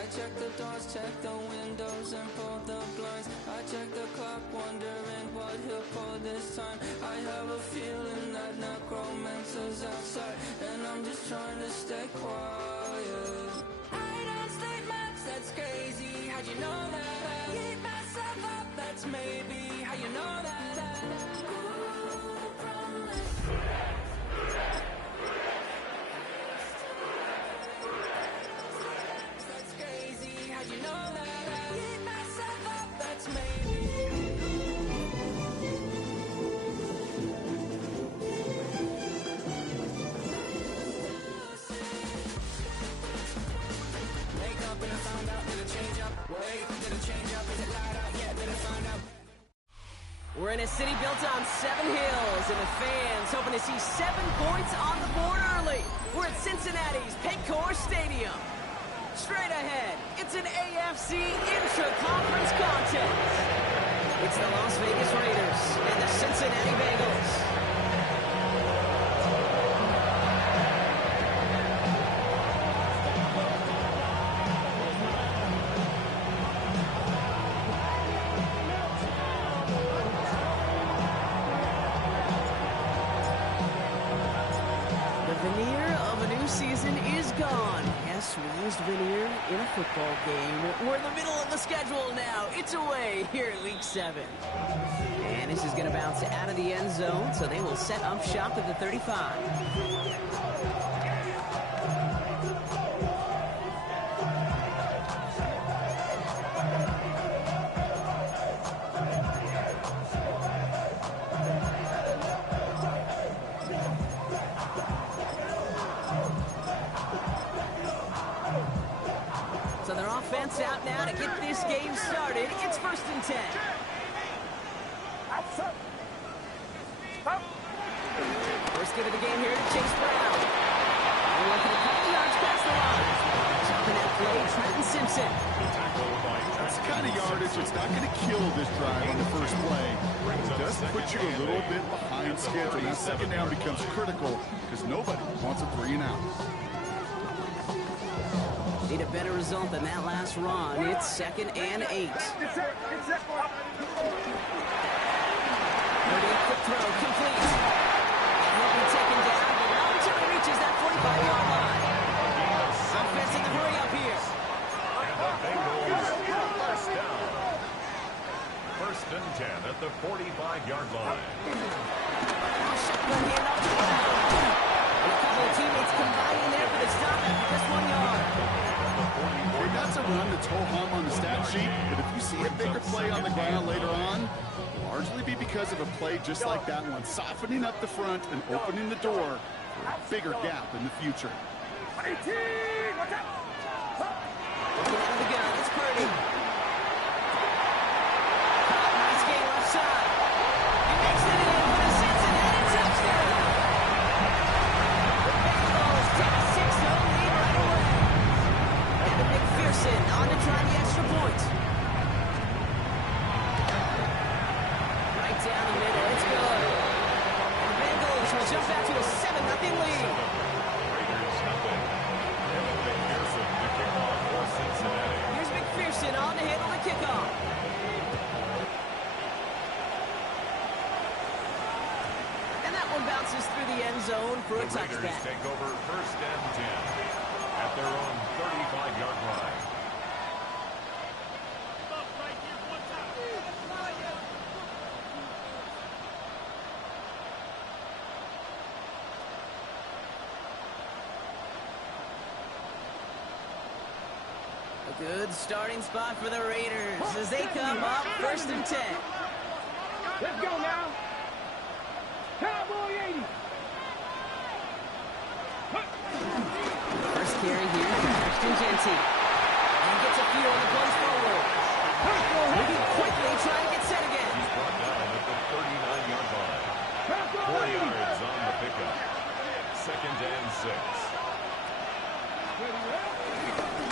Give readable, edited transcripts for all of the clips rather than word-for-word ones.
I check the doors, check the windows, and pull the blinds. I check the clock, wondering what he'll pull this time. I have a feeling that necromancer's outside, and I'm just trying to stay quiet. I don't stay much, that's crazy. How'd you know that? Keep myself up, that's maybe how you know that. That's crazy, how'd you know that? Keep myself up, that's maybe. Wake up and I found out, did it change up? Wait, did it change up? Is it light out? Yeah, did it find out? We're in a city built on 7 hills, and the fans hoping to see 7 points on the board early. We're at Cincinnati's Paycor Stadium. Straight ahead, it's an AFC intra-conference contest. It's the Las Vegas Raiders and the Cincinnati Bengals. Season is gone. Yes, we used veneer in a football game. We're in the middle of the schedule now. It's away here at Week 7. And this is going to bounce out of the end zone, so they will set up shop at the 35. So their offense out now to get this game started. It's 1st and 10. First give of the game here to Chase Brown. They're looking a couple yards past the line. Jumping that play, Trenton Simpson. That's the kind of yardage that's not going to kill this drive on the first play. It does put you a little bit behind schedule. Now second down becomes critical because nobody wants a 3 and out. Need a better result than that last run. It's 2nd and 8. 30, quick throw, complete. And he'll be taken down, but not until he reaches that 45-yard line. Offense in the hurry up here. And the Bengals first down. 1st and 10 at the 45-yard line. Shotgun handoff to Brown. And a couple of teammates combining there for the stop after just 1 yard. That's a run that's ho-hum on the stat sheet, but if you see a bigger play on the ground later on, it'll largely be because of a play just like that one, softening up the front and opening the door for a bigger gap in the future. Looking out of the gun, it's Purdy. Nice game left side. He makes it in for the Cincinnati touchdown. The Bengals take a 6-0 lead right away. McPherson on to try the extra point. Right down the middle, it's good. And the Bengals will jump back to a 7-0 lead. Raiders nothing. And McPherson to kick off for Cincinnati. Here's McPherson on to handle the kickoff. And that one bounces through the end zone for a touchback. Raiders take over 1st and 10 at their own 35-yard line. A good starting spot for the Raiders as they come up 1st and 10. Let's go now. Cowboy 80. First carry here for Christian Genty. And gets a few on the plays forward. Moving quickly, trying to get set again. He's brought down at the 39-yard line. 4 yards on the pickup. 2nd and 6.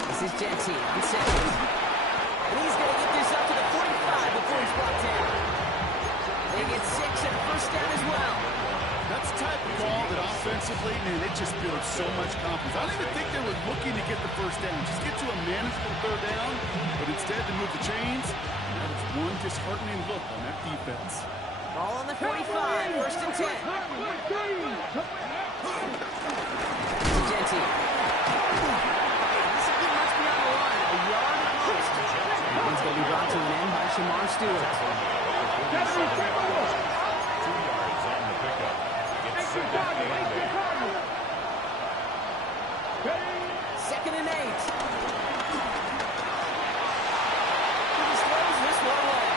This is Genty on 2nd. And he's going to get this up to the 45 before he's brought down. They get 6 and a 1st down as well. That's the type of ball that offensively, man, it just builds so much confidence. I don't even think they were looking to get the first down. Just get to a manageable third down, but instead to move the chains. That was one disheartening look on that defense. Ball on the 45, first and 10. Genty. This will get much beyond the line, a yard at most. One's going to be brought to an end by Shamar Stewart. 2 yards on the pickup. It's second and 8. He just throws this one away.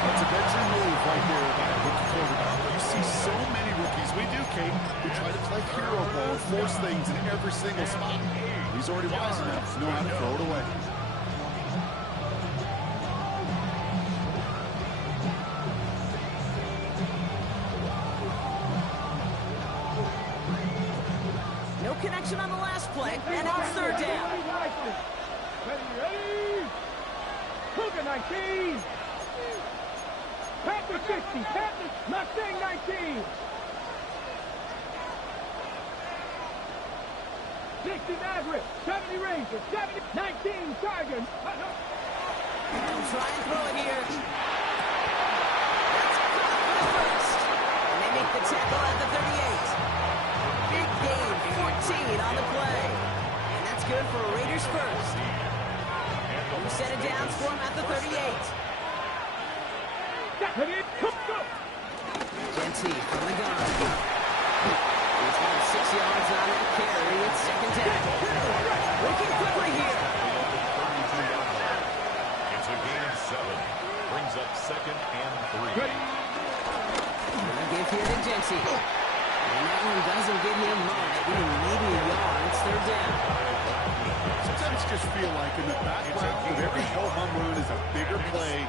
That's a veteran move right there by a rookie quarterback. You see so many rookies, we do, Kate, who try to play hero ball, force things in every single spot. He's already wise enough to know how to throw it away. No connection on the last play, and now it's third down. Ready? Cougar 19. Panthers 60. Panthers Mustang 19. 60 Maverick. 70 Ranger. 70 19 Tiger. They'll try and throw it here. That's caught for the first. And they make the tackle at the 38. Big gain, 14 on the play. And that's good for a Raiders first. We set it down for him at the 38. Genty from the gun. He's got 6 yards on that carry. It's second down. Looking quickly here. a gain of 7. Brings up second and 3. Gonna give here to Genty. And that one doesn't give him much. Even maybe a yard. It's third down. Sometimes you just feel like in the background of every home run is a bigger play.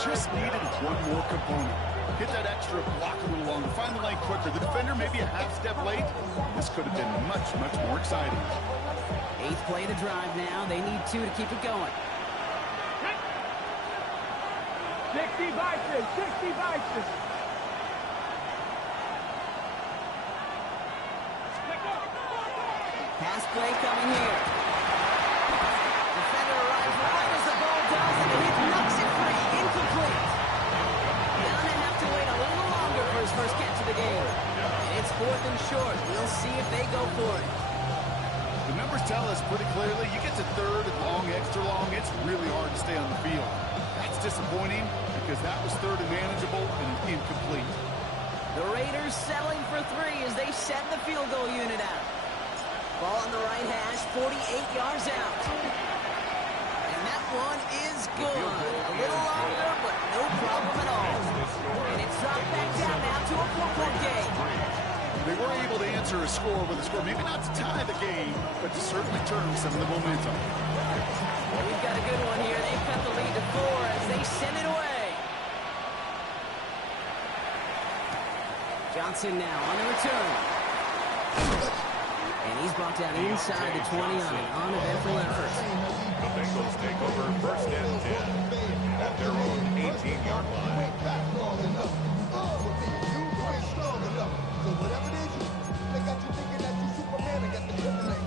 Just needed one more component. Hit that extra block a little longer. Find the lane quicker. The defender maybe a half step late. This could have been much, much more exciting. 8th play of the drive now. They need 2 to keep it going. 60 Vices. 60 Vices. Pass play coming here. Defender arrives right as the ball does, and the hit knocks it free. Incomplete. Gonna have to wait a little longer for his first catch of the game. And it's 4th and short. We'll see if they go for it. The numbers tell us pretty clearly, you get to third and long, extra long, it's really hard to stay on the field. That's disappointing because that was third and manageable and incomplete. The Raiders settling for 3 as they send the field goal unit out. Ball on the right hash, 48 yards out. And that one is good. A little longer, but no problem at all. And it's dropped back down now to a 4-point game. They were able to answer a score with a score, maybe not to tie the game, but to certainly turn some of the momentum. Well, we've got a good one here. They cut the lead to 4 as they send it away. Johnson now on the return. And he's brought down inside the 20 on an uneventful effort. The Bengals take over first and 10 at their own 18-yard line. So whatever it is, they got you thinking that you Superman and got the kryptonite.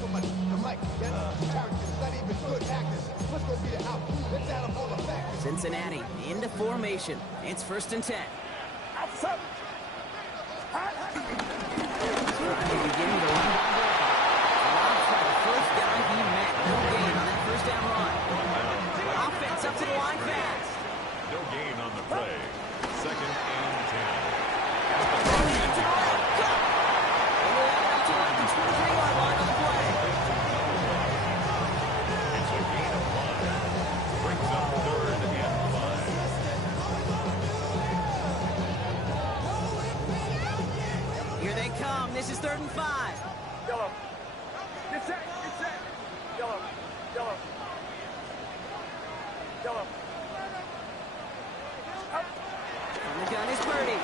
Somebody, the mic, get characters, not even good actors. Let's go get it out. Let's add up all the facts. Cincinnati into formation. It's first and 10. Outside. Trying to begin with a run by Brown. For the first down he met. No gain on that first down run. Offense up to the line fast. No gain on the play. Second and 10. It's a gain of 5. Brings up third and 5. Here they come. This is 3rd and 5. Yellow. Get set. Get set. Yellow. Yellow. Yellow. On the gun is Purdy.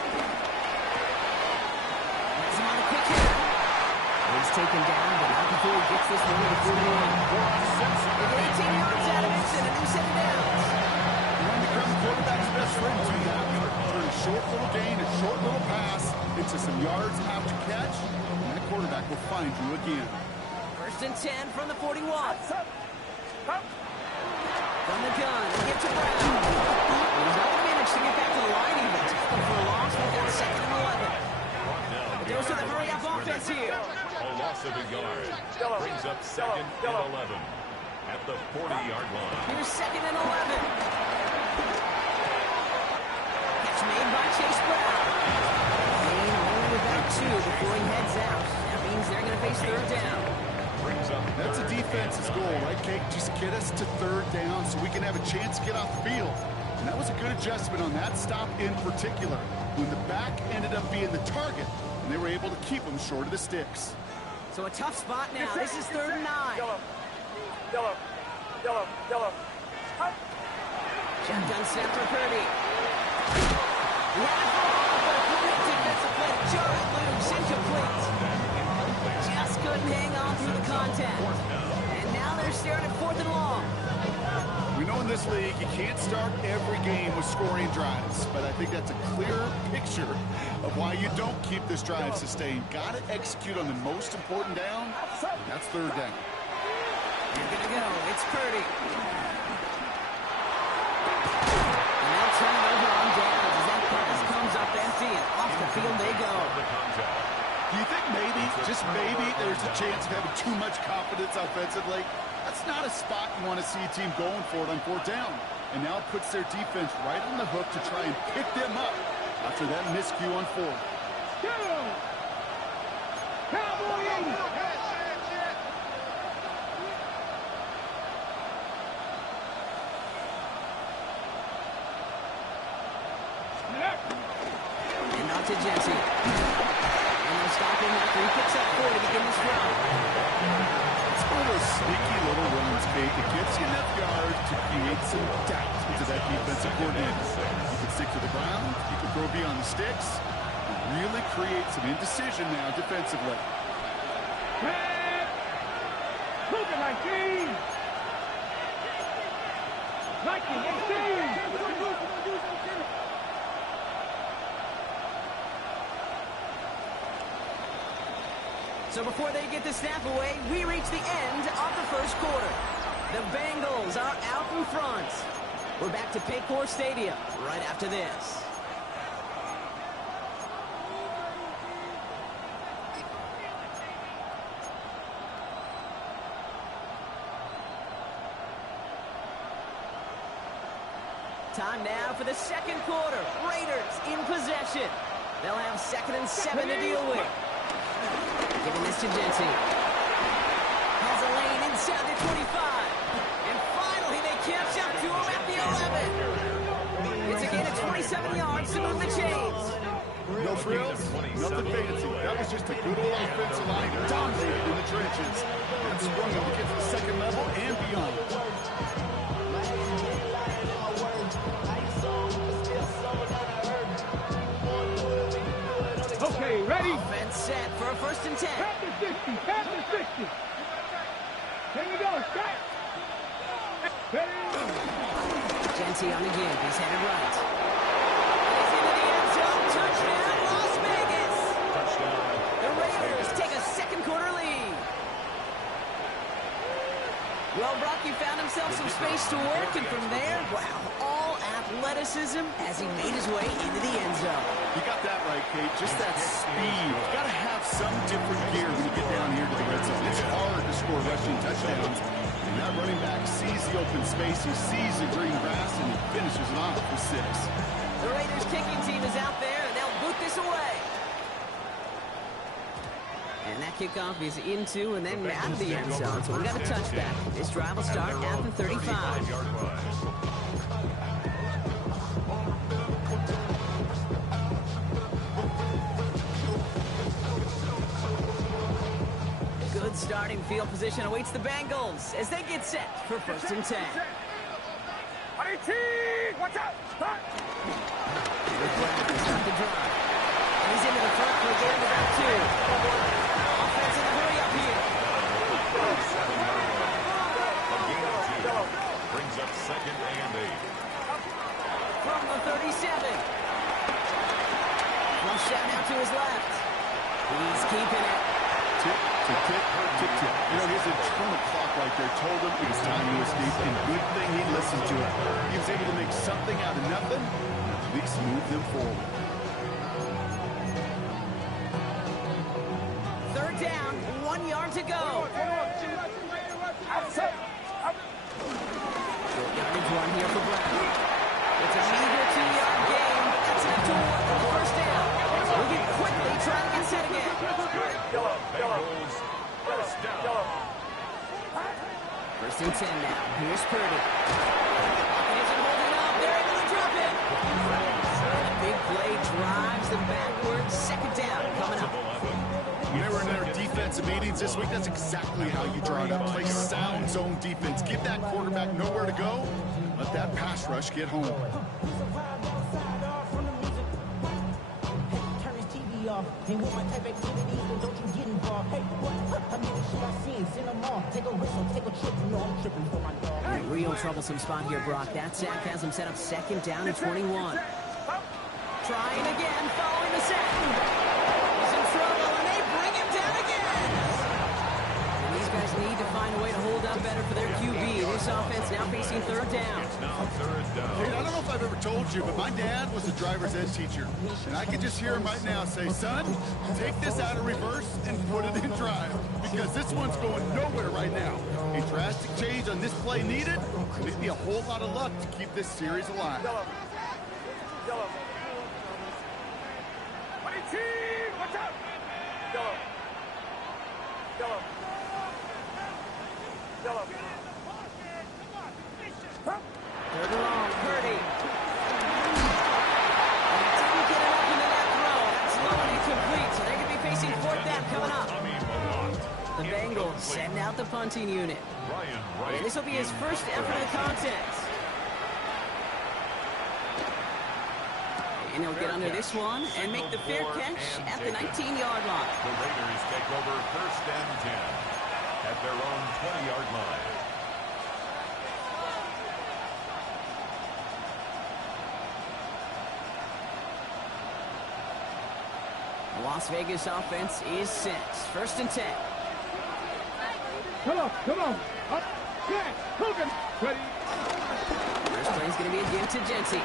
Has him on a quick hit. He's taken down, but not before he gets this one to the 41. They get 18 yards out of it and a new set of downs. You want to become the quarterback's best friend, do that. Turn a short little gain, a short little pass into some yards after catch, and the quarterback will find you again. 1st and 10 from the 41. From the gun, give to Brown. He's not going to manage to get back to the line even. Tackle for a loss. We've got 2nd and 11. It goes to the hurry-up offense here. A loss of a yard. Brings up 2nd and 11 at the 40-yard line. Here's 2nd and 11. Catch made by Chase Brown. Gain only about 2 before he heads out. That means they're going to face 3rd down. That's a defense's goal, right, Kate? Just get us to 3rd down so we can have a chance to get off the field. And that was a good adjustment on that stop in particular, when the back ended up being the target, and they were able to keep him short of the sticks. So a tough spot now. This is 3rd and 9. Yellow. Shotgun snap for Purdy. He had it for all, but a great defensive play to jar it loose, incomplete. Just couldn't hang on through the contact. And now they're staring at 4th and long. We know in this league you can't start every game with scoring drives, but I think that's a clear picture of why you don't keep this drive sustained. Got to execute on the most important down. That's 3rd down. They're going to go. It's Purdy. And they'll turn it over on downs as that pass comes up empty, and off the field they go. Do you think maybe, just maybe, there's a chance of having too much confidence offensively? That's not a spot you want to see a team going for it on 4th down. And now it puts their defense right on the hook to try and pick them up after that miscue on 4th. Cowboy 80. And off to Jesse. And they'll stop him after he picks up 4 to begin this drive. It's one of those sneaky little runs, Kate, that gets you enough yards to create some doubt into that defensive coordinator. You can stick to the ground, you can throw beyond the sticks, and really create some indecision now defensively. Cougar 19. 18. So before they get the snap away, we reach the end of the 1st quarter. The Bengals are out in front. We're back to Paycor Stadium right after this. Time now for the 2nd quarter. Raiders in possession. They'll have 2nd and 7 to deal with. Giving this to Jency. Has a lane inside the 25. And finally they catch up to him at the 11. It's a gain of 27 yards to move the chains. No frills, nothing fancy. That was just a good old offensive line dominated in the trenches. And sprung them to get to the 2nd level and beyond. Okay, ready? Offense set for a 1st and 10. Pass the 60. Pass the 60. Here we go. Stop. Ready? Jency on the give. He's headed right. He's into the end zone. Touchdown, Las Vegas. The Raiders take a 2nd quarter lead. Well, Brock, he found himself some space to work, and from there, wow, all athleticism as he made his way into the end zone. You got that right, Kate. Just that speed. You've got to have some different gear when you get down here to the red zone. It's hard to score rushing touchdowns. And that running back sees the open space, he sees the green grass, and he finishes it off for 6. The Raiders kicking team is out there, and they'll boot this away. And that kickoff is into and then out of the end zone. So we got a touchback. This drive will start at the 35. Good starting field position awaits the Bengals as they get set for 1st and 10. 18. Watch out. Start. With Brown to start the drive. And he's into the front for a gain of about 2. Offense in a hurry up here. Brings up 2nd and 8. From the 37. One shot out to his left. He's keeping it. Tip, tip, tip, tip, tip. You know, his internal clock right there told him it was time to escape, and good thing he listened to it. He was able to make something out of nothing, and at least move them forward. Third down, 1 yard to go. Short yardage run here for Brown. It's a meager 2-yard gain, but that's enough to award them the first down. Looking quickly, trying to get set again. Bengals, first down. First and 10 now. Here's Purdy. He isn't holding up. They're able to drop it. And a big play drives them backwards. Second down coming up. When they were in their defensive meetings this week, that's exactly how you draw it up. Play sound zone defense. Give that quarterback nowhere to go. Let that pass rush get home. Ain't with my type activities, then don't you get involved. Hey, what? I mean, the shit I seen, send them off. Take a risk or take a trip. You know I'm tripping for my dog. Real troublesome spot here, Brock. That sack has him set up second down at 21. Trying again, following the sack. He's in trouble, and they bring him down again. And these guys need to find a way to hold up better for their QB. This offense now facing third down. It's now third down. Hey, I don't know if I've ever told you, but my dad was a driver's ed teacher. And I can just hear him right now say, son, take this out of reverse and put it in drive. Because this one's going nowhere right now. A drastic change on this play needed. Maybe a whole lot of luck to keep this series alive. Yellow. Watch out! Yellow. Third and long, Purdy. And he didn't get it up into that throw. That's low and incomplete, so they could be facing fourth down coming up. The Bengals send out the punting unit. And this will be his first effort of the contest. And he'll get under this one and make the fair catch at the 19-yard line. The Raiders take over first and 10 at their own 20-yard line. The Las Vegas offense is set. First and 10. Come on. Up. Yeah, Hogan. Ready. First play is going to be again to Jency.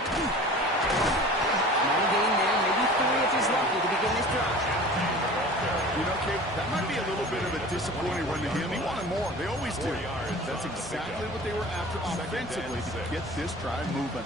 Small gain there, maybe 3 if he's lucky to begin this drive. You know, Kate, that might be a little bit of a disappointing run to him. He wanted more. They always do. 4 yards. That's exactly what they were after offensively to get this drive moving.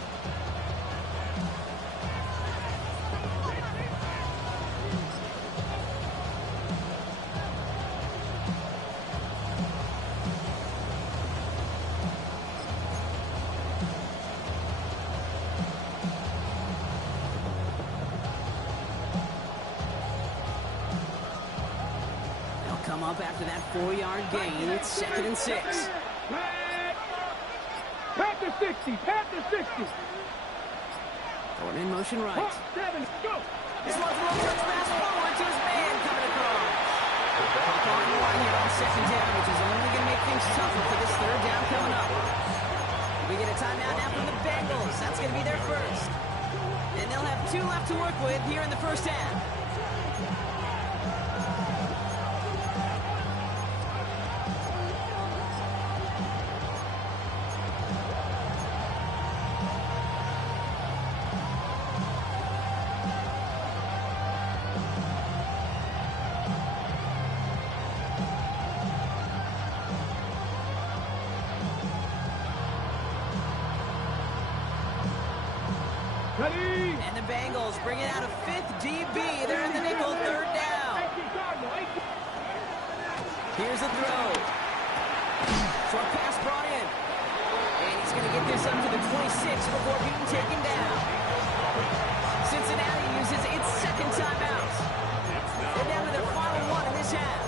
Come up after that 4-yard gain. It's second and 6. Panther 60. Thornton in motion right. 7, go. This one's a little touch pass forward to his man coming across. Clock on one here on second down, which is only going to make things tougher for this third down coming up. We get a timeout now from the Bengals. That's going to be their first. And they'll have 2 left to work with here in the first half. Ready. And the Bengals bringing out a 5th DB. They're in the nickel, third down. Here's the throw. Short pass brought in. And he's going to get this up to the 26 before being taken down. Cincinnati uses its second timeout. They're down to their final one in this half.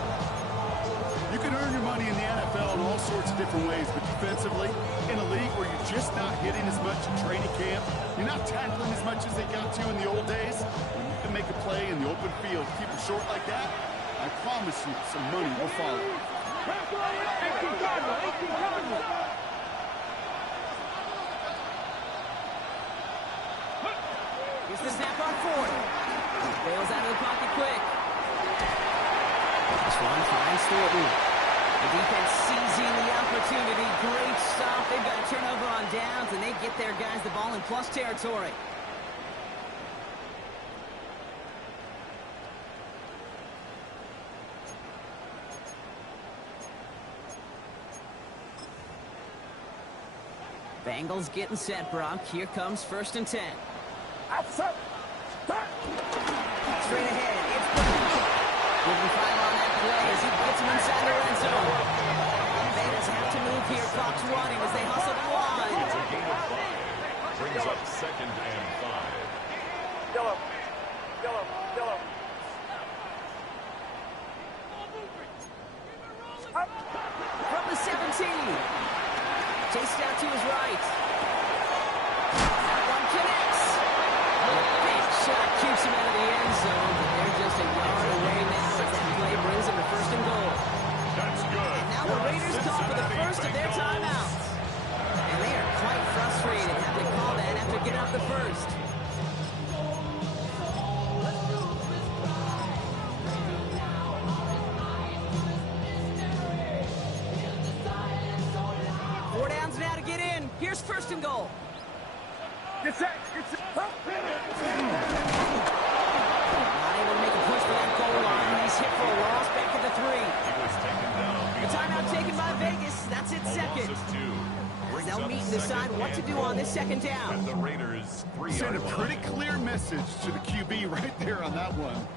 You can earn your money in the NFL in all sorts of different ways, but defensively, in a league where you're just not hitting as much in training camp, you're not tackling as much as they got to in the old days, when you can make a play in the open field, keep it short like that, I promise you some money will follow. Here's the snap on 4th. Bails out of the pocket quick. This one finds Thornton. The defense seizing the opportunity. Great stop. They've got a turnover on downs, and they get their guys the ball in plus territory. Bengals getting set, Brock. Here comes 1st and 10. Outside. Straight ahead. It's Brown. Moving fire on that play as he gets him inside the red zone. Bengals have to move here. Clock's running as they hustle the line. It's a gain of 5. Brings up 2nd and 5. Yellow. Yellow. Yellow. From the 17. Chased out to his right. That one connects. Big shot keeps him out of the end zone, but they're just a yard away now as that play brings them to 1st and goal. That's good. And now the Raiders call for the first of their timeouts. And they are quite frustrated having to call that after getting up the first. Here's 1st and goal. Get set. Get set. Not able to make a push for that goal line. He's hit for a loss back at the 3. He was taken down. The timeout taken by Vegas. That's it, second. They'll meet and decide what to do on this 2nd down. And the Raiders 3 Send a pretty clear message to the QB right there on that one.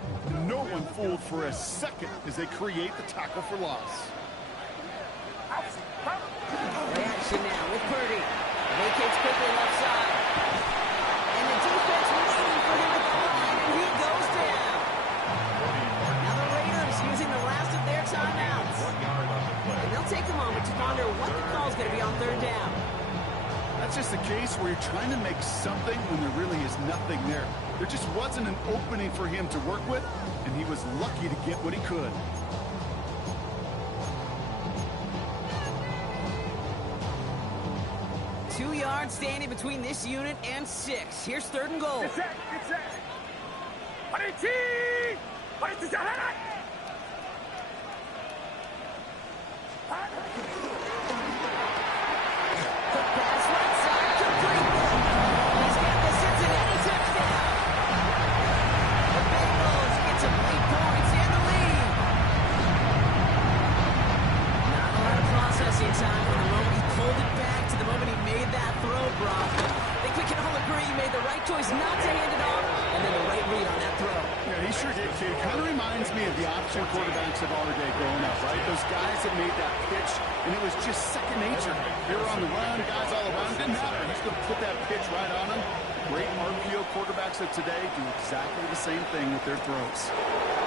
No one fooled for a second as they create the tackle for loss. Reaction now with Purdy. Vacates quickly left side. And the defense waiting for him to fall, and he goes down. Now the Raiders using the last of their timeouts. And they'll take a moment to ponder what the call is going to be on 3rd down. That's just a case where you're trying to make something when there really is nothing there. There just wasn't an opening for him to work with, and he was lucky to get what he could. 2 yards standing between this unit and 6. Here's 3rd and goal. Get set. Get set. Quick pass right side, complete. He's got the Cincinnati touchdown. The Bengals get some 8 points and the lead. Not a lot of processing time from the moment he pulled it back to the moment he made that throw, Brock. I think we can all agree he made the right choice not to hand it off, and then the right read on that throw. Yeah, he sure did, kid. Kind of reminds me of the option quarterbacks of our day growing up, right? Those guys that made that pitch, and it was just second nature. They were on the run, guys all around. Didn't matter. He's going to put that pitch right on them. Great RPO quarterbacks of today do exactly the same thing with their throws.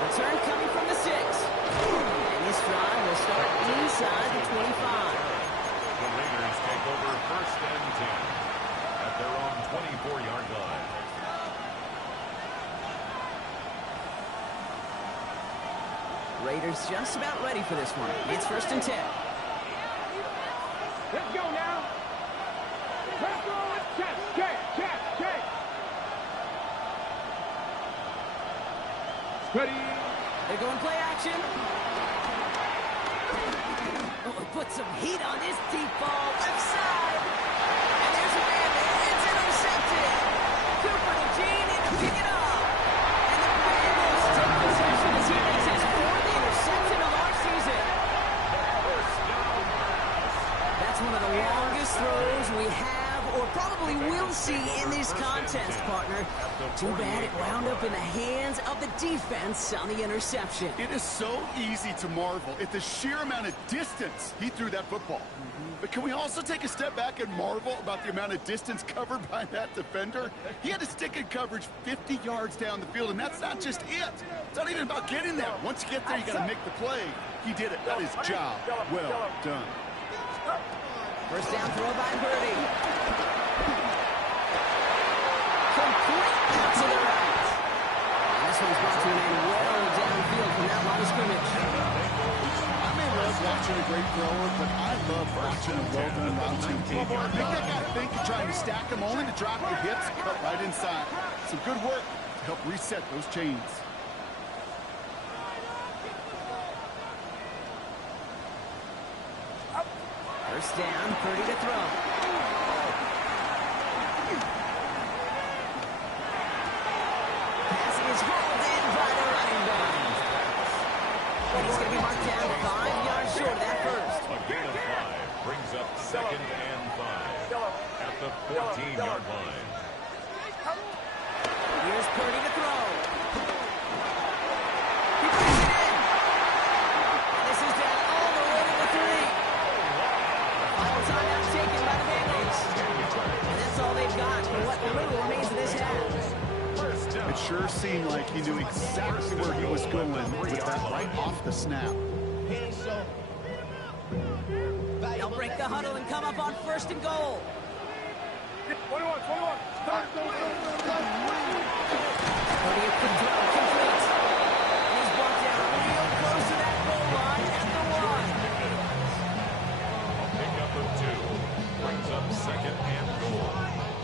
Return coming from the 6. And this drive will start inside the 25. The Raiders take over 1st and 10 at their own 24-yard line. Raiders just about ready for this one. It's 1st and 10. Let's go now. Let's go. Check. Ready. They're going play action. Oh, put some heat on this deep ball left side. And there's a man there. It's intercepted. Cooper to Gene in to pick it up. And the Bengals take possession as he makes his 4th interception of our season. That's one of the longest throws we have or probably will see in this contest, partner. Too bad it wound up in the hands of the defense on the interception. It is so easy to marvel at the sheer amount of distance he threw that football. But can we also take a step back and marvel about the amount of distance covered by that defender? He had to stick in coverage 50 yards down the field, and that's not just it. It's not even about getting there. Once you get there, you got to make the play. He did it. That is job well done. 1st down throw by Purdy. Complete out to the right. And this one's brought to an end well downfield from that line of scrimmage. I may love watching a great thrower, but I love watching a well-done route to make that guy think you're trying to stack him only to drop your hips, cut right inside. Some good work to help reset those chains. First down, Purdy to throw. Pass is hauled in by the running back. And he's going to be marked down 5 yards short of that first. A gain of 5 brings up 2nd and 5 at the 14-yard line. Here's Purdy to throw. He puts it in. And this is down all the way to the 3. Final timeout taken by the Bengals. And that's all they've got for what little remains of this half. It sure seemed like he knew exactly where he was going with that right off the snap. They'll break the huddle and come up on 1st and goal. 21. Purdy a quick throw, complete. And he's brought down real close to that goal line at the 1. A pickup of 2 brings up 2nd and goal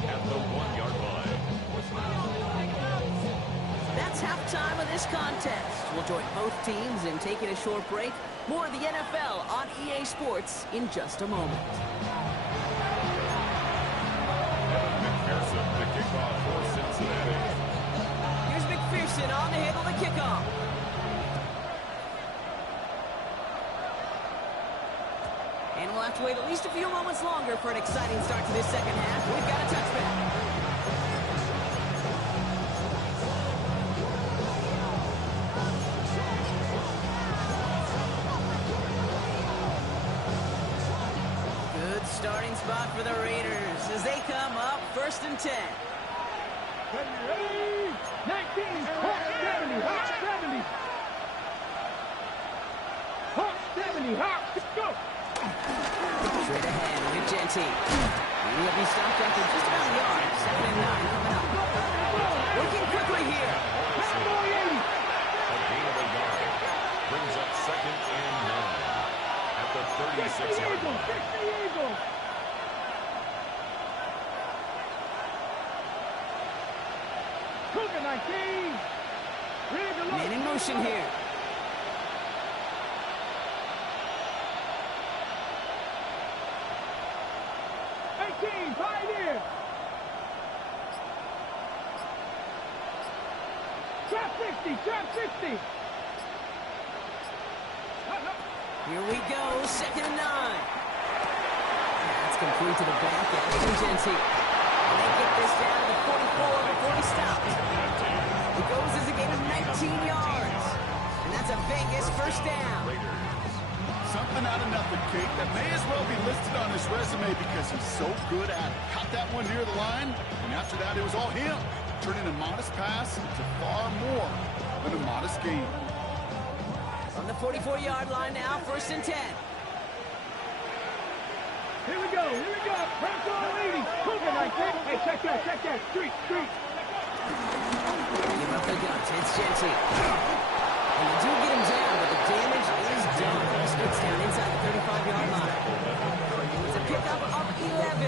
at the 1-yard line. That's halftime of this contest. We'll join both teams in taking a short break. More of the NFL on EA Sports in just a moment. McPherson, the kickoff for Cincinnati. Here's McPherson on the handle of the kickoff. And we'll have to wait at least a few moments longer for an exciting start to this second half. We've got a touchback. Starting spot for the Raiders as they come up 1st and 10. 19, Hawk 70, Hawk 70. Hawk 70, Hawk, go. Straight ahead with Genty. He will be stopped after just about a yard. 2nd and 9 coming up. Working quickly here. A gain of a yard brings up 2nd and 9 at the 36-yard line. Cougar 19. Man in motion here. Pioneer. Trap 60. Here we go, 2nd and 9. That's complete to the back at Genty. And they get this down to the 44 before he stops. It goes as a gain of 19 yards. And that's a Vegas first down. Something out of nothing, Kate. That may as well be listed on his resume because he's so good at it. Caught that one near the line, and after that, it was all him. Turning a modest pass into far more than a modest gain. From the 44-yard line now, 1st and 10. Here we go. Press on 80. Cougar 19. Hey, check that. Street. Give up the guts. It's Genty. And they do get him down, but the damage is done. He splits down inside the 35-yard line. It's a pickup of 11.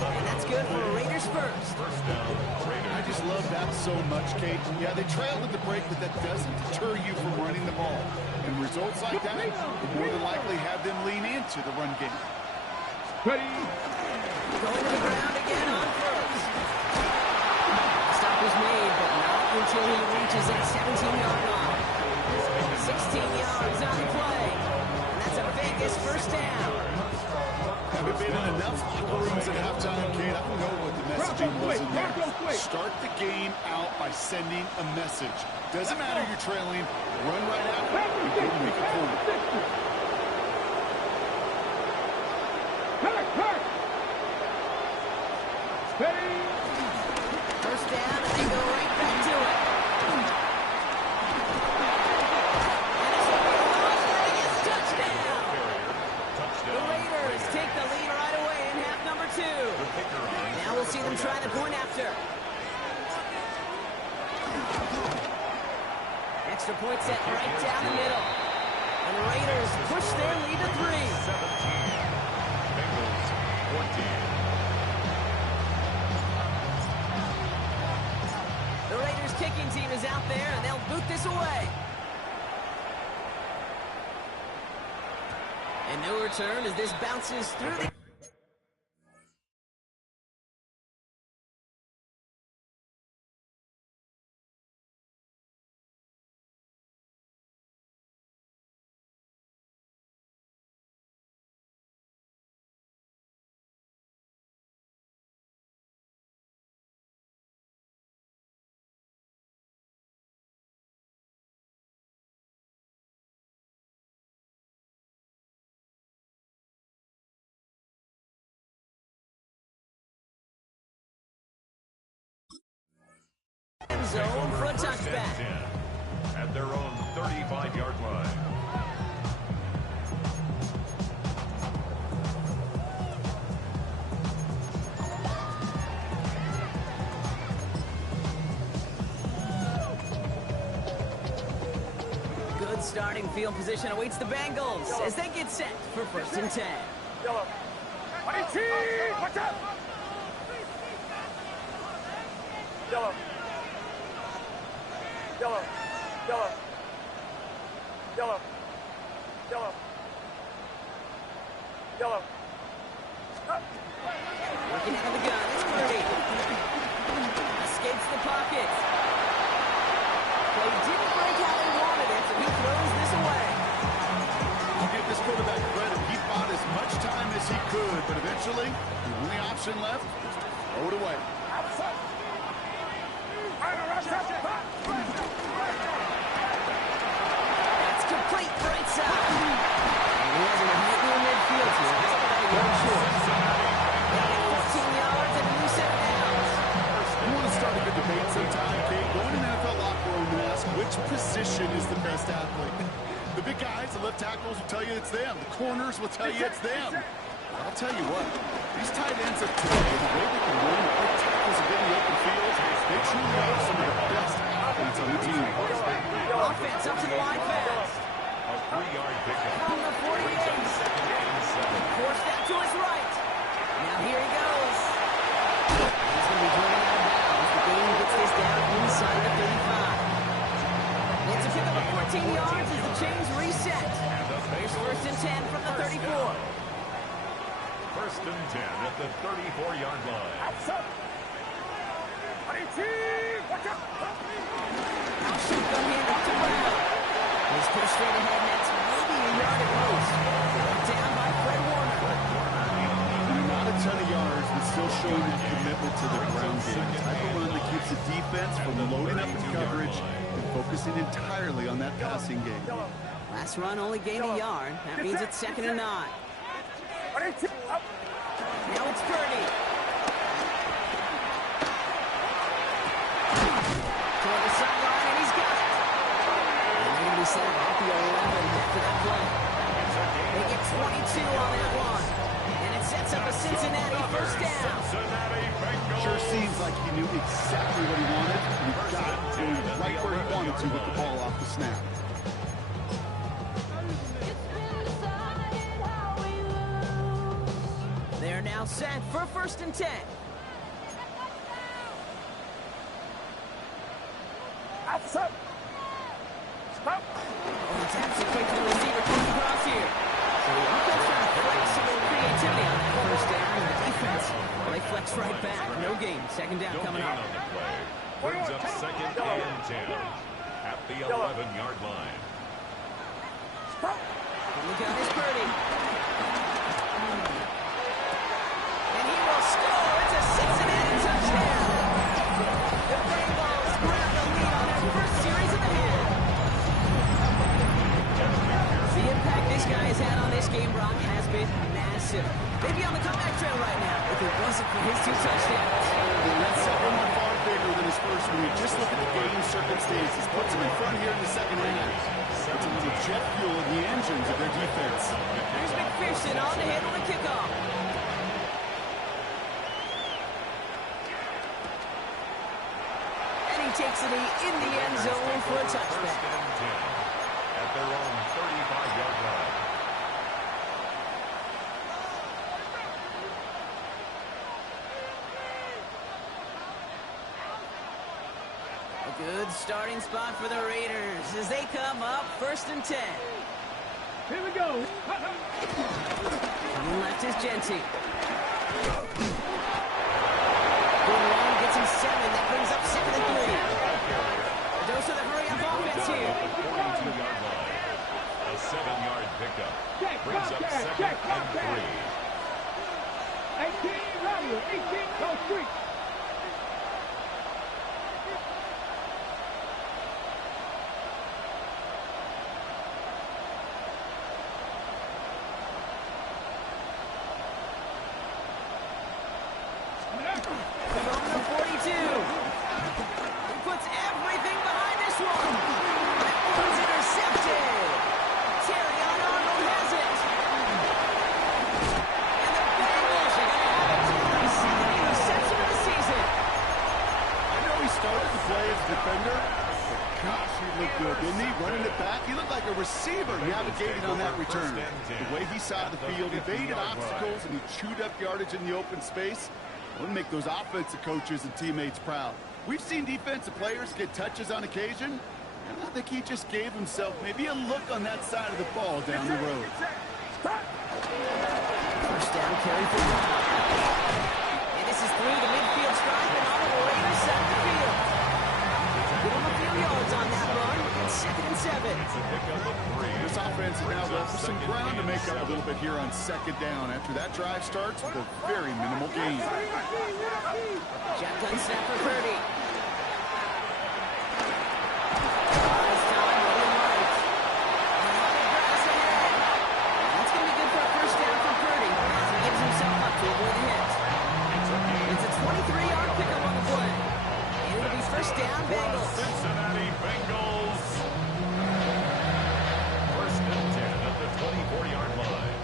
And that's good for Raiders first. I just love that so much, Kate. Yeah, they trailed at the break, but that doesn't deter you from running the ball. And results like that will more than likely have them lean into the run game. Ready. Going to the ground again on 1st. Stop was made, but not until he reaches that 17-yard line. 16 yards on the play. And that's a Vegas first down. Haven't been in enough locker rooms at halftime, Kate. I don't know what the messaging was in there. Start the game out by sending a message. Doesn't matter you're trailing. Run right out and go make a point. First down, and they go right back to it. And it's going to be a Las Vegas touchdown. The Raiders take the lead right away in half number 2. Now we'll see them try the point after. Extra point set right down the middle. And the Raiders push their lead to 3. 17. Bengals 14. The Raiders kicking team is out there, and they'll boot this away. And no return as this bounces through the... end zone for a touchback. At their own 35-yard line. Good starting field position awaits the Bengals as they get set for 1st and 10. Yellow. Watch out! Yellow. Yellow. Yellow. Yellow. Yellow. Yellow. Working out of the gun, it's Purdy. Escapes the pocket. Play didn't break how they wanted it, so he throws this away. I'll give this quarterback credit. He bought as much time as he could, but eventually, the only option left was to throw it away. That's complete right side. And he has a hit near midfield here. That's short. 14 yards and a new set of downs. You want to start a good debate sometime, Kate. Go in an NFL locker room and ask which position is the best athlete. The big guys, the left tackles will tell you it's them. The corners will tell you it's them. But I'll tell you what, these tight ends of today, the way they can run, the quick tackles and get in the open field, they truly are some of the best athletes on the team. Offense up to the line fast. A 3-yard pickup. From the 48. Forced out to his right. Now here he goes. He's going to be driven out of bounds. The game gets this down inside the 35. It's a pickup of 14 yards as the chains reset. Here's 1st and 10 from the 34. 1st and 10 at the 34-yard line. Now shotgun handoff to Brown. He's pushed straight ahead, and that's maybe a yard at most. Down by Fred Warner. Not a ton of yards, but still showing that commitment to the ground game. The type of run that keeps the defense from loading up in coverage and focusing entirely on that passing game. Last run only gained a yard. That means it's 2nd and 9. Now it's Purdy. Toward the sideline, and he's got it. And they're going to be set up at the 11 after that play. They get 22 on that one. And it sets up a Cincinnati 1st down. Sure seems like he knew exactly what he wanted, and he got it right where he wanted to with the ball off the snap. They're now set for 1st and 10. Stop. Taps it quick to the receiver, comes across here. So the offense trying to flex a little creativity on that 1st down. And the defense, well, they flex right back. No gain. 2nd down coming up. Brings up 2nd and 10 at the 11-yard line. Look out, it's Purdy. And he will score. It's a Cincinnati touchdown. The Bengals grab the lead on their 1st series of the half. The impact this guy has had on this game, Brock, has been massive. They'd be on the comeback trail right now if it wasn't for his 2 touchdowns. That second one far bigger than his first one. You just look at the game circumstances. Puts him in front here in the 2nd half. It's a little jet fuel in the engines of their defense. Here's McPherson on to handle the kickoff. And he takes it in the end zone for a touchback. At their own 35-yard line. A good starting spot for the Raiders as they come up 1st and 10. Here we go. Coming left is Genty. Going long, gets him 7. That brings up 7 and 3. A dose of the hurry-up offense here. 42-yard line. A 7-yard pickup. Brings up second and 3. 18, Romeo. 18, go street. Number 42. He puts everything behind this one. That one's intercepted. Terry Arnold has it. And the Bengals are going to have it to their second interception of the season. I know he started the play as a defender, but gosh, he looked good, didn't he? Running it back, he looked like a receiver navigating on that return. The way he saw the field, he evaded obstacles, and he chewed up yardage in the open space. Wouldn't make those offensive coaches and teammates proud. We've seen defensive players get touches on occasion, and I think he just gave himself maybe a look on that side of the ball down the road. First down carry for Rob. And this is through the midfield stripe and on the Raiders side of the field. Give him a few yards on that run. It's 2nd and 7. It's a pickup of 3. This offense is now left for some ground to make up a little bit here on 2nd down after that drive starts with a very minimal gain. Shotgun snap for Purdy. Nice time, running right. Grass ahead. That's going to be good for a first down from Purdy as he gives himself up to avoid the hit. It's a 23-yard pickup on the play. And it'll be first down, Bengals. Cincinnati Bengals. First and 10 at the 24-yard line.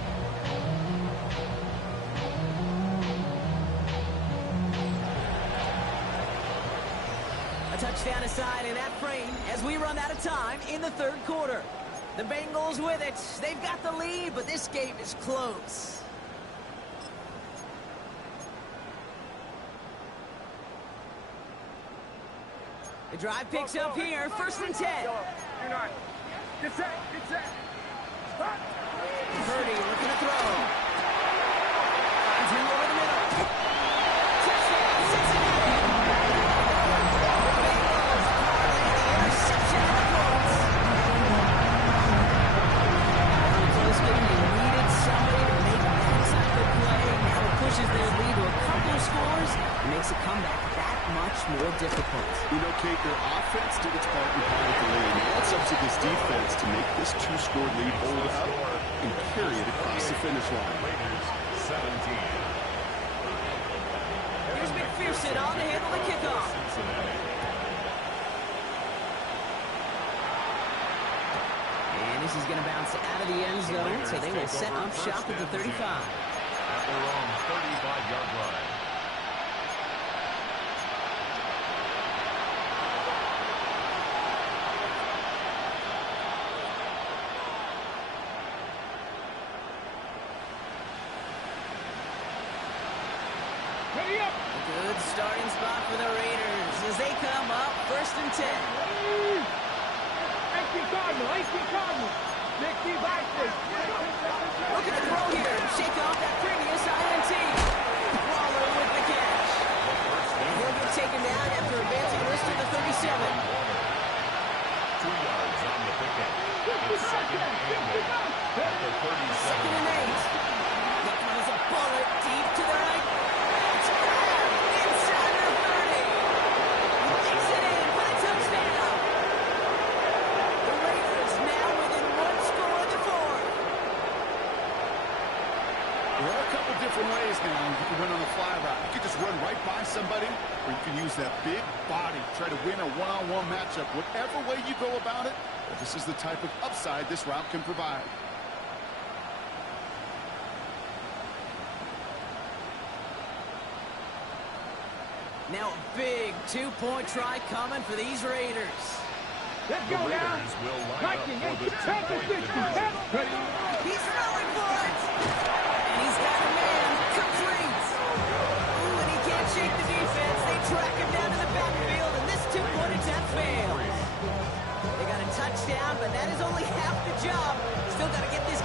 A touchdown aside in that frame as we run out of time in the 3rd quarter. The Bengals with it. They've got the lead, but this game is close. The drive picks up here. 1st and 10. Get set. Purdy looking to throw. Finds him over the middle. Touchdown, Cincinnati. Bengals parlay the interception in the points. Close game, they needed somebody to make that type of play. Now it pushes their lead to a couple of scores and makes a comeback that much more difficult. You know, Kate, their offense did its part in part with the lead. Now it's up to this defense to make this 2-score lead hold up and carry it across the finish line. Raiders 17. Here's McPherson on to handle the kickoff. Cincinnati. And this is going to bounce out of the end zone, so they will set up shop at the 35. At their own 35-yard line. Ready up. A good starting spot for the Raiders as they come up 1st and 10. 18 Cardinal. 60 by 6. Looking to throw here. Shake off that previous INT. Waller with the catch. And he'll get taken down after advancing the rest of the 37. 2 yards on the pickup. It's 2nd and 8 at the 37. 2nd and 8. Here comes a bullet deep to the right. It's grabbed inside the 30. He takes it in for the touchdown. The Raiders now within 1 score of the 4th. There are a couple different ways now you can win on the fly route. You can just run right by somebody, or you can use that big body, try to win a one-on-one matchup. Whatever way you go about it, this is the type of upside this route can provide. Now a big 2-point try coming for these Raiders. Let's The go now. Raiders will line up Viking, for the 2-point 60. conversion. Ready. He's throwing for it. And he's got a man. Complete. Ooh, and he can't shake the defense. They track him down to the backfield, and this 2-point attempt fails. They got a touchdown, but that is only half the job. Still got to get this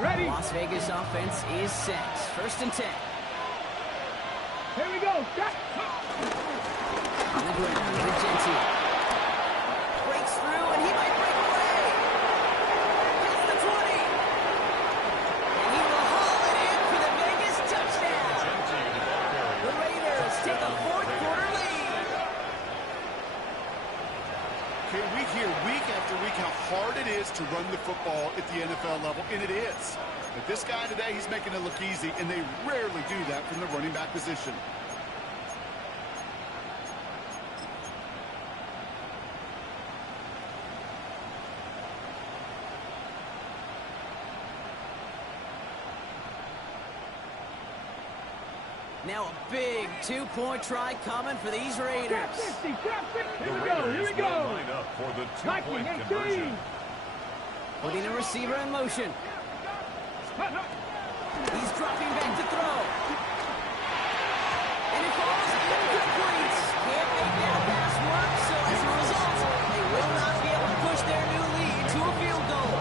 ready? Las Vegas offense is set. 1st and 10. Here we go. Shot. On the ground, Gentile. Breaks through, and he might break away. Gets the 20. And he will haul it in for the Vegas touchdown. The Raiders take a 4th quarter lead. Okay, we hear week after week how hard it is to run the football at the NFL level, and it is. But this guy today, he's making it look easy, and they rarely do that from the running back position. Now a big 2-point try coming for these Raiders. Trap 50. The Here we Raiders go. will line up for the 2-point conversion. Putting a receiver in motion. He's dropping back to throw. And it falls incomplete. Can't make that pass work, so as a result, they will not be able to push their new lead to a field goal.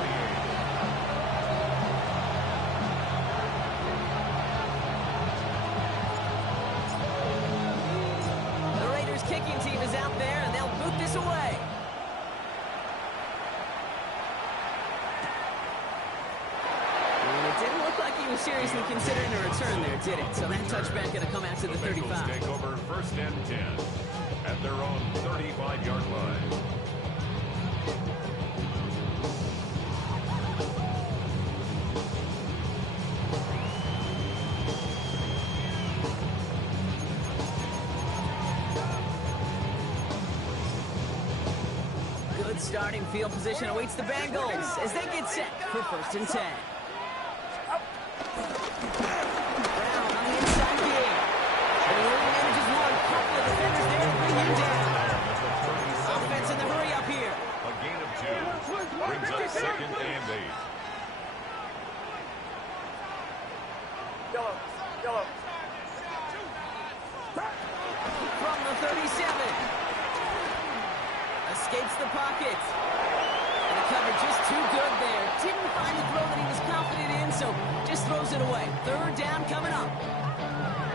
The Raiders kicking team is out there, and they'll boot this away. Didn't look like he was seriously considering a return there, did it? So that touchback going to come out to the 35. Take over 1st and 10 at their own 35-yard line. Good starting field position awaits the Bengals as they get set for 1st and 10. Brown on the inside here. And he only manages one. Couple of defenders there to bring him down. Offense in the hurry up here. A gain of 2 brings up 2nd and 8. From the 37. Escapes the pocket. And the cover just too good there. Didn't find a throw that he was confident in, so just throws it away. 3rd down coming up.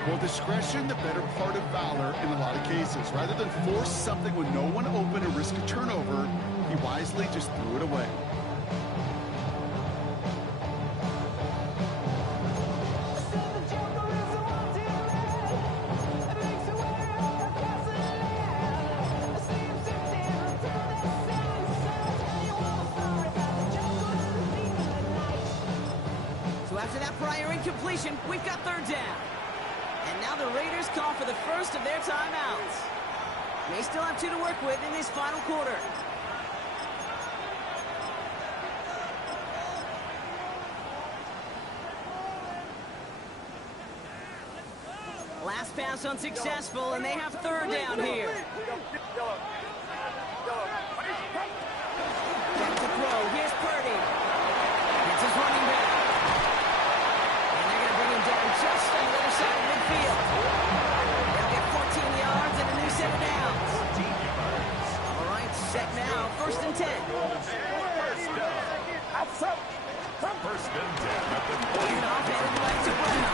Well, discretion, the better part of valor in a lot of cases. Rather than force something with no one open and risk a turnover, he wisely just threw it away. So after that prior incompletion, we've got 3rd down. And now the Raiders call for the first of their timeouts. They still have 2 to work with in this final quarter. Last pass unsuccessful, and they have 3rd down here. Back to throw. Here's Purdy. That's his running back. And they're going to bring him down just on the other side of midfield. They'll get 14 yards and a new set of downs. All right, set now. 1st and 10. First and 10 at the Lead off, headed left to Brown.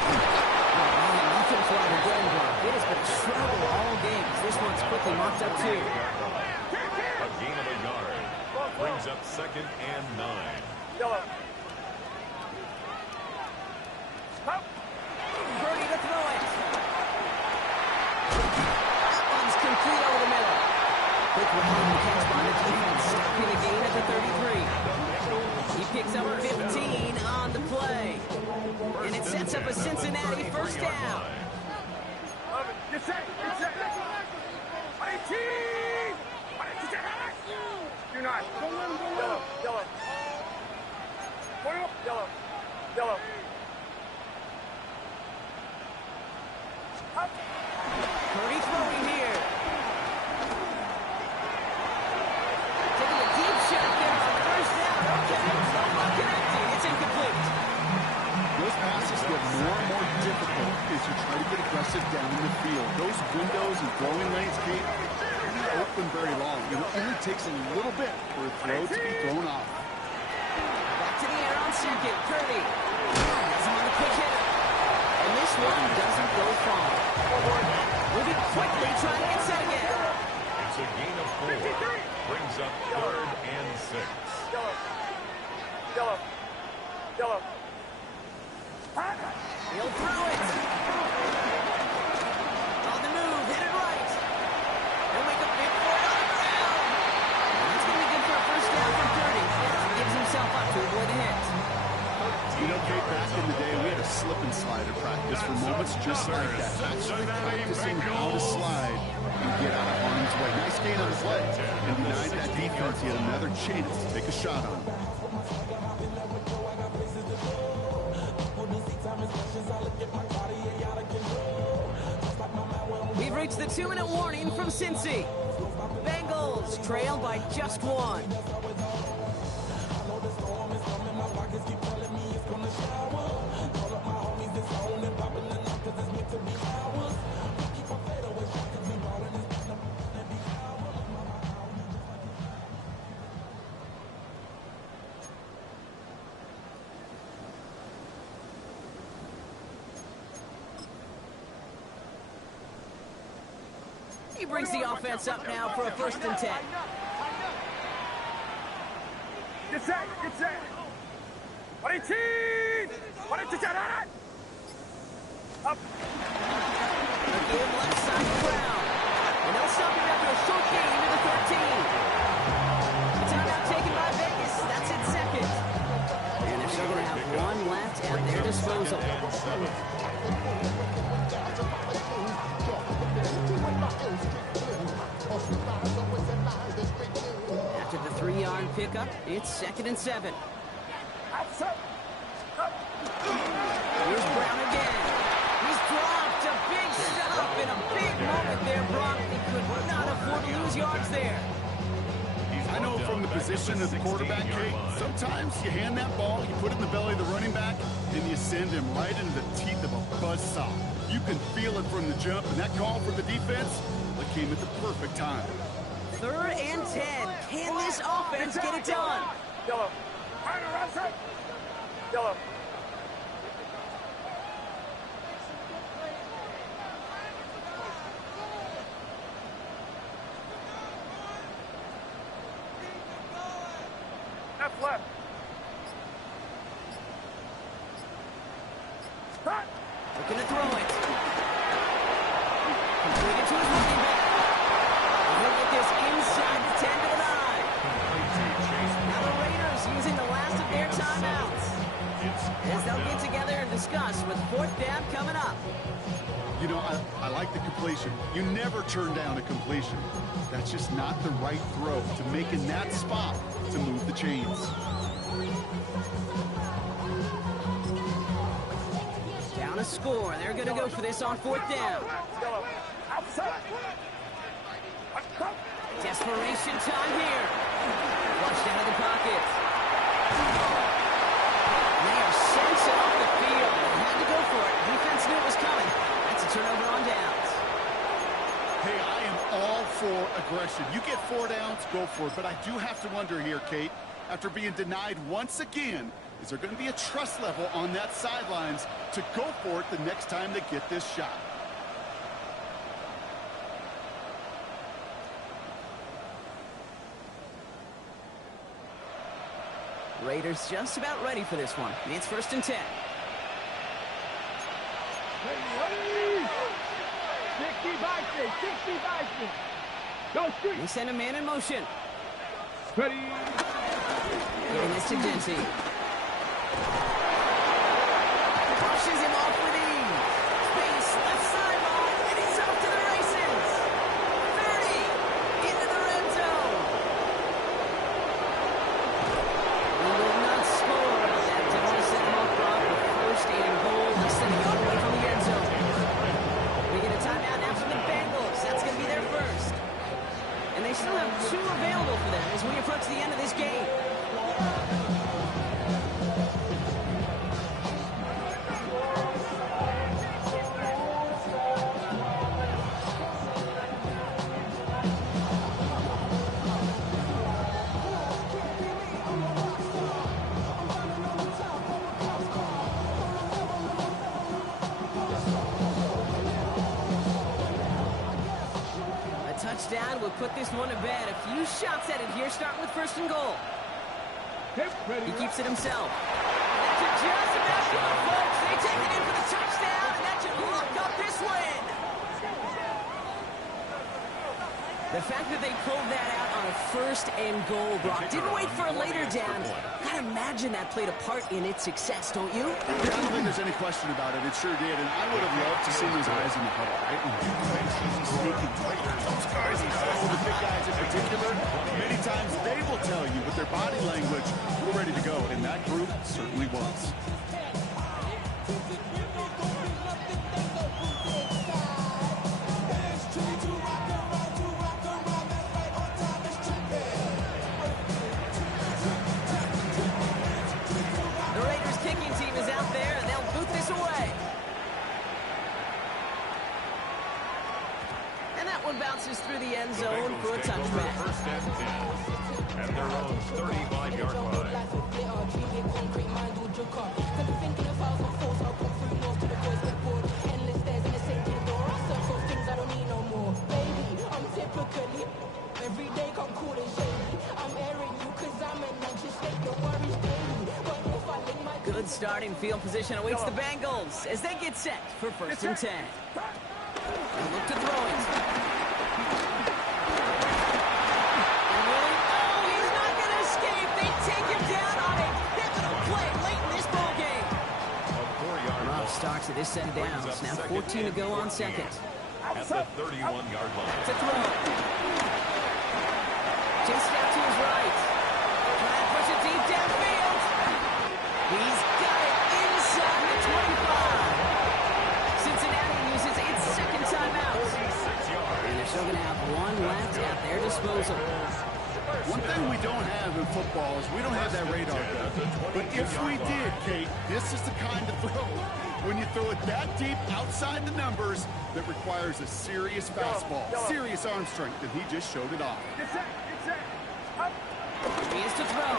Nothing for the Denver. It has been a struggle all games. This one's quickly marked up too. A gain of a yard brings up 2nd and 9. Purdy to throw it. That one's complete over the middle. Quick round catch by the defense, stopping the gain at the 33. He picks up 15 on the play. And it sets up a Cincinnati 1st down. Get set. You're not. Yellow. Purdy throwing here. Taking a deep shot there on 1st down. Okay, it's not connected. It's incomplete. Those passes get more and more difficult as you try to get aggressive down in the field. Those windows and throwing lanes, Kate, they're not open very long. It only takes a little bit for a throw to be thrown off. Back to the air on 2nd second. Purdy. Has him on the quick hitter. And this one doesn't go far. Moving quickly, trying to get set again. It's a gain of 4. Brings up 3rd and 6. Yellow. He'll throw it. On the move, hit it right. He'll make a big play on the ground. That's going to be good for a first down from 30. He gives himself up to avoid the hit. You know, Kate, back in the day, we had a slip and slide in practice for moments just like that. Actually practicing how to slide and get out of harm's way. Nice gain on the play. And denied that defense yet another chance to take a shot on him. We've reached the 2-minute warning from Cincy. Bengals trail by just 1. He brings the offense up now for a 1st and 10. Get set. Up. Again, left side of the ground. And they'll stop him after a short gain to the 13. The timeout taken by Vegas. That's its 2nd. And they're still going to have 1 left at their disposal. After the 3-yard pickup, it's 2nd and 7. Here's Brown again. He's dropped a big stop in a big moment there, Brock. He could not afford to lose yards there. I know from the position of the quarterback, Kate, sometimes you hand that ball, you put it in the belly of the running back, and you send him right into the teeth of a buzzsaw. You can feel it from the jump, and that call from the defense, it came at the perfect time. 3rd and 10. Can this offense get it done? Yellow. Left. Looking to throw it. Completed to his running back. And he'll get this inside the 10 to the 9. Now the Raiders using the last of their timeouts. As they'll get together and discuss with 4th down coming up. You know, I like the completion. You never turn down a completion. That's just not the right throw to make in that spot to move the chains. Down a score. They're going to go for this on 4th down. Desperation time here. Flushed out of the pocket. They are sent off the field. They had to go for it. Defense knew it was coming. That's a turnover on downs. Hey, I am all for aggression. You get 4 downs, go for it. But I do have to wonder here, Kate, after being denied once again, is there going to be a trust level on that sidelines to go for it the next time they get this shot? Raiders just about ready for this one. It's 1st and 10. Ready. 60 by 6. Go street. They send a man in motion. Ready. Giving this to Dempsey. Pushes him off with ease. Space, left sideline, and he's off to the races. 30, into the red zone. He will not score, but that does set him off Brock with 1st and goal, less than a yard away from the end zone. We get a timeout now from the Bengals. That's going to be their 1st. And they still have 2 available for them as we approach the end of this game. touchdown would put this one to bed. A few shots at it here, starting with 1st and goal. He keeps it himself. That should just about do it, folks. They take it in for the touchdown, and that should lock up this win. The fact that they pulled that out on a 1st and goal, Brock, didn't wait for a later down. Gotta imagine that played a part in its success, don't you? Yeah, I don't think there's any question about it. It sure did, and I would have loved to see those guys in the huddle, right? Sneaking players, those guys, the big guys in particular, many times they will tell you with their body language, we're ready to go, and that group certainly was. Bounces through the end zone for a touchback. 1st and 10 at their own 35-yard line. Good starting field position awaits the Bengals as they get set for 1st and 10. They'll look to throw it. Starts at this end down. It's now 14 to go on 2nd. At the 31-yard line. To throw. Chasing out to his right. Trying to push it deep downfield. He's got it inside the 25. Cincinnati uses its 2nd timeout. 46 yards. And they're still going to have one left at their disposal. One thing we don't have in football is we don't have that radar gun. But if we did, Kate, this is the kind of throw, when you throw it that deep outside the numbers, that requires a serious fastball, serious arm strength, and he just showed it off. He is to throw.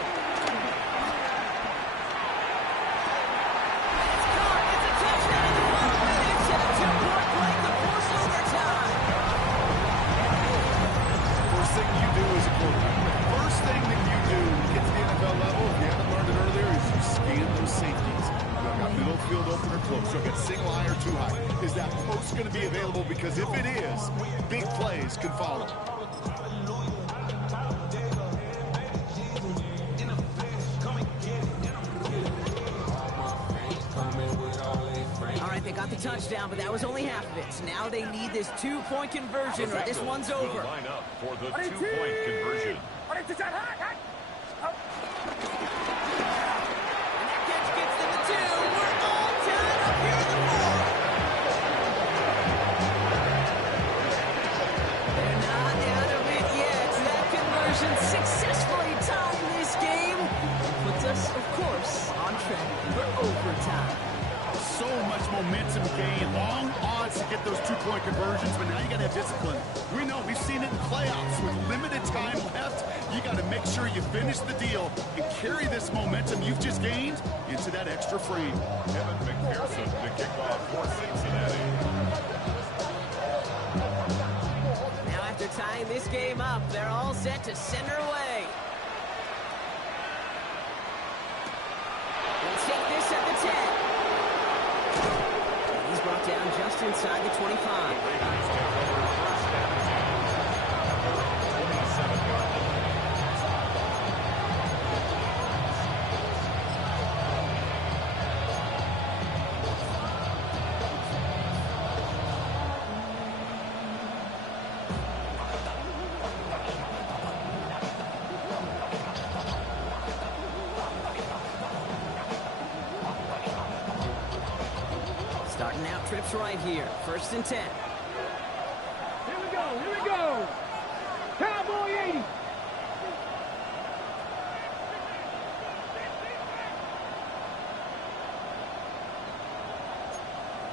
It's caught. It's a touchdown in the final minutes and a 2-point break to force overtime. First thing you do as a quarterback, the first thing that you do when you get to the NFL level, if you haven't learned it earlier, is you scan those safeties. You've got middle field open or close. You'll get single high or too high. Is that post going to be available? Because if it is, big plays can follow. All right, they got the touchdown, but that was only half of it. So now they need this 2-point conversion or this one's over. Line up for the 2-point conversion. And that catch gets them to 2. We're all tied up here in the 4th. They're not out of it yet. That conversion successfully tying this game puts us, of course, on track for overtime. So much momentum gain, long odds to get those 2-point conversions, but now you got to have discipline. We know we've seen it in playoffs with limited time left. You got to make sure you finish the deal and carry this momentum you've just gained into that extra frame. Evan McPherson to kick off for Cincinnati. Now after tying this game up, they're all set to send her away. Let's take this at the 10. He's brought down just inside the 25. Starting out trips right here. 1st and 10. Here we go. Cowboy 80.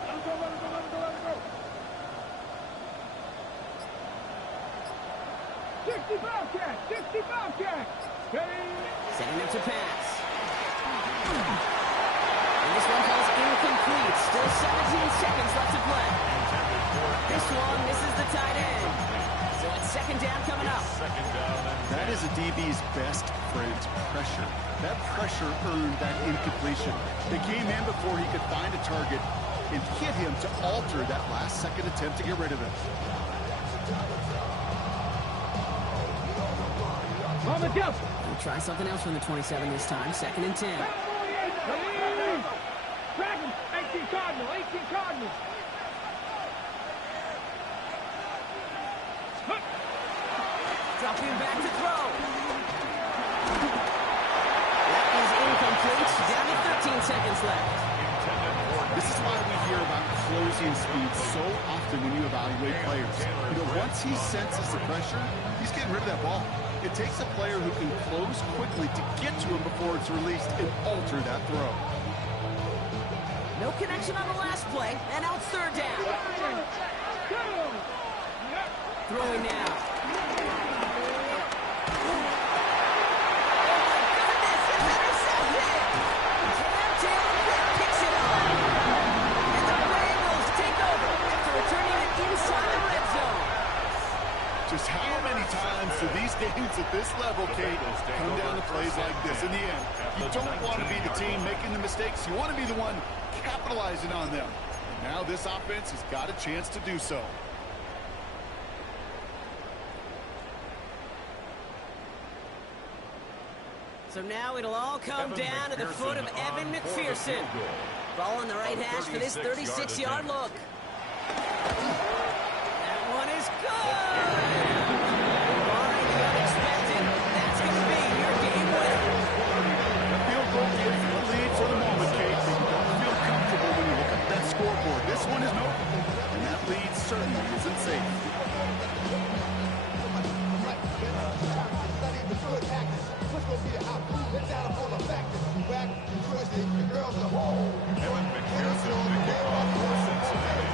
Let it go. 65 catch. Setting up to pass. And this one falls incomplete. Still 17 seconds left to play. This one misses the tight end. So it's second down coming up. Second down and That is a DB's best friend, pressure. That pressure earned that incompletion. They came in before he could find a target and hit him to alter that last-second attempt to get rid of it. On the jump. We'll try something else from the 27 this time. Second and 10. Drag him. 18 Cardinal. 18 Cardinal. Dropping back to throw. That is incomplete. Down to 13 seconds left. This is why we hear about closing speed so often when you evaluate players. You know, once he senses the pressure, he's getting rid of that ball. It takes a player who can close quickly to get to him before it's released and alter that throw. No connection on the last play, and now it's third down. Throwing now. Just how many times do these games at this level, Kate, come down to plays like this? In the end, you don't want to be the team making the mistakes. You want to be the one capitalizing on them. And now this offense has got a chance to do so. So now it'll all come down to the foot of Evan McPherson. Ball on the right hash for this 36-yard look. That one is good! Barring the unexpected, that's going to be your game winner. That field goal gives you the lead for the moment, Kate. But you don't feel comfortable when you look at that scoreboard. This one is no, and that lead certainly isn't safe. Evan McPherson to kick off for Cincinnati.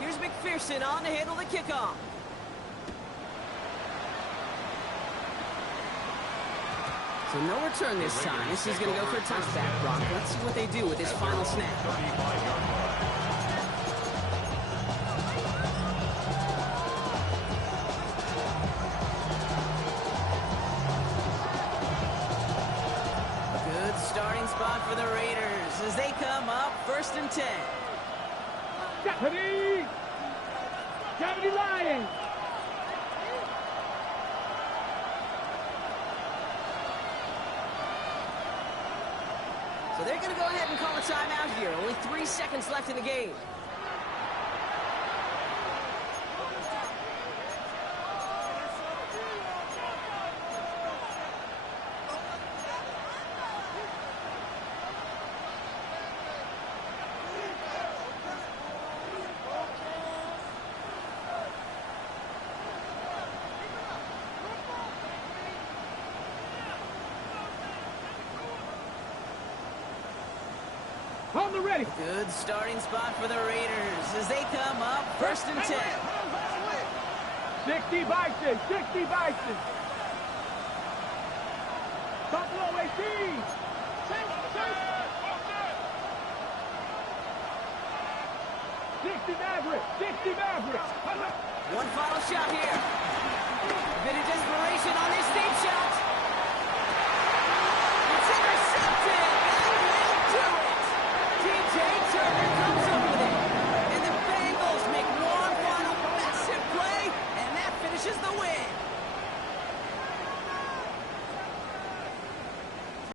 Here's McPherson on to handle the kickoff. So no return this time. This is going to go for a touchback, Brock. Let's see what they do with this final snap. 35-yard line. Good starting spot for the Raiders as they come up first and 10. Deputy! Deputy Lions! So they're going to go ahead and call a timeout here. Only 3 seconds left in the game. On the ready! Good starting spot for the Raiders as they come up first and 10. 60 Bison! 60 Bison! Buffalo 18! 60 Maverick! 60 Maverick! One final shot here.